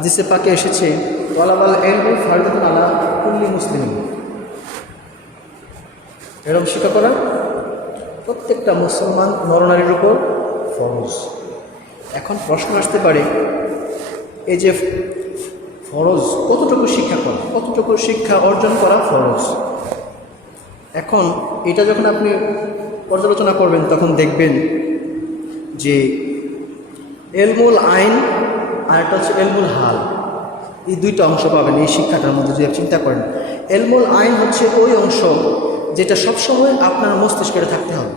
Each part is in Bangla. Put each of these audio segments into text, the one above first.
হাদিসে পাকে এসেছে তলাবাল ইলমি ফারদুন আলা কুল্লি মুসলিমিন, এরকম শিক্ষা করা প্রত্যেকটা মুসলমান নরনারীর উপর ফরজ। এখন প্রশ্ন আসতে পারে, এই যে ফরজ কতটুকু শিক্ষা করা, কতটুকু শিক্ষা অর্জন করা ফরজ। এখন এটা যখন আপনি পর্যালোচনা করবেন তখন দেখবেন যে এলমুল আইন আর একটা হচ্ছে এলমুল হাল, এই দুইটা অংশ পাবেন এই শিক্ষাটার মধ্যে। যদি চিন্তা করেন, এলমুল আইন হচ্ছে ওই অংশ যেটা সবসময় আপনার মস্তিষ্কে থাকতে হবে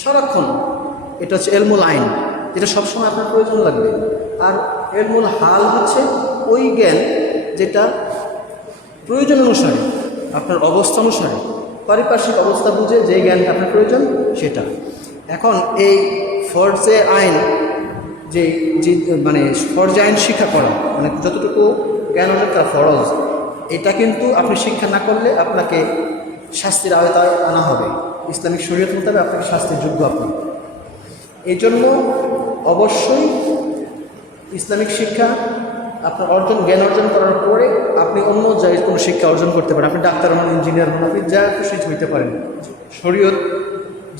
সারাক্ষণ, এটা হচ্ছে এলমুল আইন, যেটা সবসময় আপনার প্রয়োজন লাগবে। আর এলমুল হাল হচ্ছে ওই জ্ঞান যেটা প্রয়োজন অনুসারে, আপনার অবস্থা অনুসারে, পারিপার্শ্বিক অবস্থা বুঝে যে জ্ঞানটা আপনার প্রয়োজন সেটা। এখন এই ফরজে আইন যে মানে ফরজে আইন শিক্ষা করা, মানে যতটুকু জ্ঞান অর্জন করা ফরজ, এটা কিন্তু আপনি শিক্ষা না করলে আপনাকে শাস্তির আওতায় আনা হবে। ইসলামিক শরীয়ত মোতাবেক আপনাকে শাস্তির যোগ্য আপনি। এই জন্য অবশ্যই ইসলামিক শিক্ষা আপনার জ্ঞান অর্জন করার পরে আপনি অন্য জায়গায় কোনো শিক্ষা অর্জন করতে পারেন। আপনি ডাক্তার হন, ইঞ্জিনিয়ার হন, আপনি যা খুশি হইতে পারেন। শরীয়ত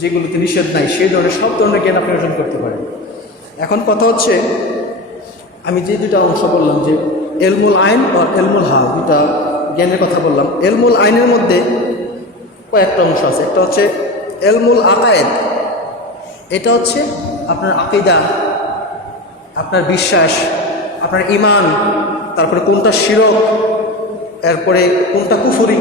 যেগুলোতে নিষেধ নাই সেই ধরনের সব ধরনের জ্ঞান আপনি অর্জন করতে পারেন। এখন কথা হচ্ছে, আমি যে দুটা অংশ বললাম যে এলমুল আইন আর এলমুল হাল, দুটা জ্ঞানের কথা বললাম। এলমুল আইনের মধ্যে কয়েকটা অংশ আছে। একটা হচ্ছে এলমুল আকায়েদ, এটা হচ্ছে আপনার আকিদা, আপনার বিশ্বাস, আপনার ঈমান, তারপরে কোনটা শিরক, এরপরে কোনটা কুফরি,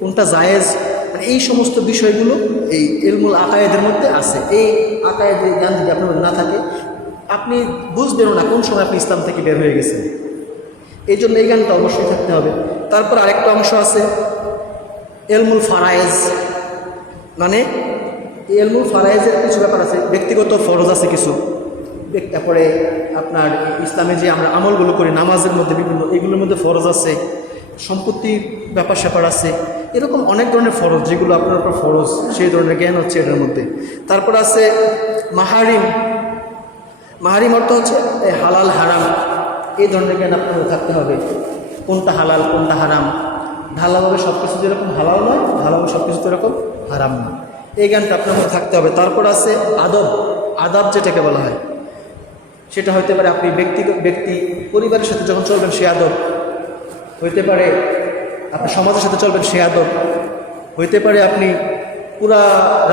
কোনটা জায়েজ, মানে এই সমস্ত বিষয়গুলো এই ইলমুল আকায়েদের মধ্যে আছে। এই আকায়েদের জ্ঞান যদি আপনার না থাকে, আপনি বুঝবেনও না কোন সময় আপনি ইসলাম থেকে বের হয়ে গেছেন। এই জন্য এই জ্ঞানটা অবশ্যই থাকতে হবে। তারপর আরেকটা অংশ আছে ইলমুল ফারায়েজ, মানে ইলমুল ফারায়েজের কিছু ব্যাপার আছে, ব্যক্তিগত ফরজ আছে কিছু। তারপরে আপনার ইসলামে যে আমরা আমলগুলো করি, নামাজের মধ্যে বিভিন্ন, এগুলোর মধ্যে ফরজ আছে, সম্পত্তির ব্যাপার স্যাপার আছে, এরকম অনেক ধরনের ফরজ যেগুলো আপনার উপর ফরজ, সেই ধরনের জ্ঞান হচ্ছে এটার মধ্যে। তারপর আছে মাহারিম, মাহারিম অর্থ হচ্ছে হালাল হারাম, এই ধরনের জ্ঞান আপনার থাকতে হবে। কোনটা হালাল কোনটা হারাম, ঢালাভাবে সব কিছু যেরকম হালাল নয়, ঢালাভাবে সব কিছু তো এরকম হারাম নয়, এই জ্ঞানটা আপনার মধ্যে থাকতে হবে। তারপর আছে আদব, আদাব যেটাকে বলা হয়, সেটা হইতে পারে আপনি ব্যক্তি পরিবারের সাথে যখন চলবেন সে আদব হইতে পারে, আপনি সমাজের সাথে চলবেন সে আদব হইতে পারে, আপনি পুরা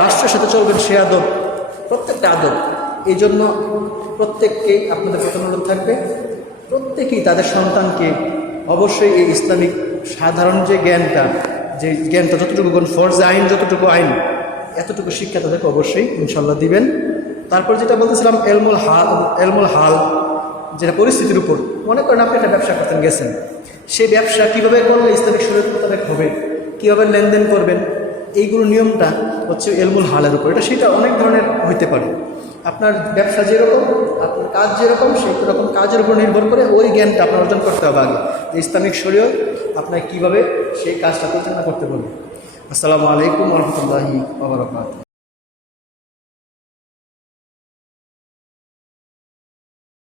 রাষ্ট্রের সাথে চলবেন সে আদব, প্রত্যেকটা আদব। এই জন্য প্রত্যেককেই আপনাদের প্রথম অনুরোধ থাকবে, প্রত্যেকেই তাদের সন্তানকে অবশ্যই এই ইসলামিক সাধারণ যে জ্ঞানটা, যতটুকু ফরজ আইন, যতটুকু আইন, এতটুকু শিক্ষা তাদেরকে অবশ্যই ইনশাল্লাহ দিবেন। তারপর যেটা বলতেছিলাম এলমুল হাল, যেটা পরিস্থিতির উপর, মনে করেন আপনি একটা ব্যবসা করতে গেছেন, সেই ব্যবসা কীভাবে করলে ইসলামিক শরীয়ত মোতাবেক হবে, কীভাবে লেনদেন করবেন, এইগুলো নিয়মটা হচ্ছে এলমুল হালের উপর। সেটা অনেক ধরনের হইতে পারে। আপনার ব্যবসা যেরকম, আপনার কাজ যেরকম, সেই রকম কাজের উপর নির্ভর করে ওই জ্ঞানটা আপনার অর্জন করতে হবে আগে, যে ইসলামিক শরীয়ত আপনাকে কীভাবে সেই কাজটা পরিচালনা করতে বলবে। আসসালামু আলাইকুম ওয়া রাহমাতুল্লাহি ওয়া বারাকাতুহু।